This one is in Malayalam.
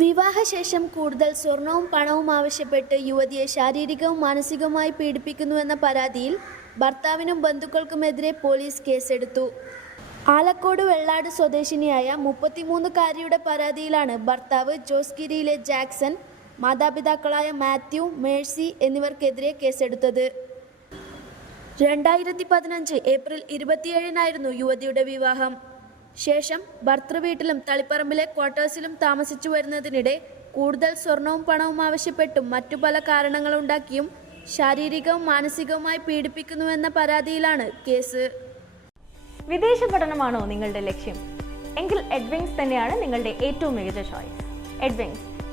വിവാഹശേഷം കൂടുതൽ സ്വർണവും പണവും ആവശ്യപ്പെട്ട് യുവതിയെ ശാരീരികവും മാനസികവുമായി പീഡിപ്പിക്കുന്നുവെന്ന പരാതിയിൽ ഭർത്താവിനും ബന്ധുക്കൾക്കുമെതിരെ പോലീസ് കേസെടുത്തു. ആലക്കോട് വെള്ളാട് സ്വദേശിനിയായ മുപ്പത്തിമൂന്നുകാരിയുടെ പരാതിയിലാണ് ഭർത്താവ് ജോസ്ഗിരിയിലെ ജാക്സൺ മാതാപിതാക്കളായ മാത്യു മേഴ്സി എന്നിവർക്കെതിരെ കേസെടുത്തത്. രണ്ടായിരത്തി പതിനഞ്ച് ഏപ്രിൽ ഇരുപത്തിയേഴിനായിരുന്നു യുവതിയുടെ വിവാഹം. ശേഷം ഭർത്തൃവീട്ടിലും തളിപ്പറമ്പിലെ ക്വാർട്ടേഴ്സിലും താമസിച്ചു വരുന്നതിനിടെ കൂടുതൽ സ്വർണവും പണവും ആവശ്യപ്പെട്ടും മറ്റു പല കാരണങ്ങളുണ്ടാക്കിയും ശാരീരികവും മാനസികവുമായി പീഡിപ്പിക്കുന്നുവെന്ന പരാതിയിലാണ് കേസ്. വിദേശ പഠനമാണോ നിങ്ങളുടെ ലക്ഷ്യം? എങ്കിൽ എഡ്വിങ്സ് തന്നെയാണ് നിങ്ങളുടെ ഏറ്റവും മികച്ച choice Edwings